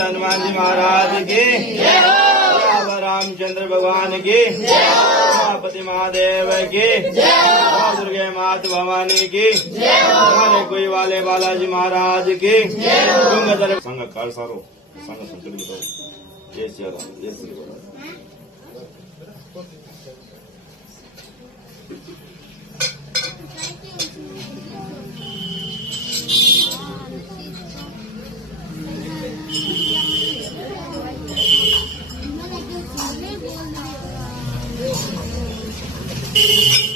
हनुमान जी महाराज की, बाबा रामचंद्र भगवान की, उमापति महादेव की, दुर्गे माता भवानी की, हमारे कोई वाले बालाजी महाराज की, संघ काल सारो संघ संकट बताओ। जय श्री राम, जय श्री राम। Thank you.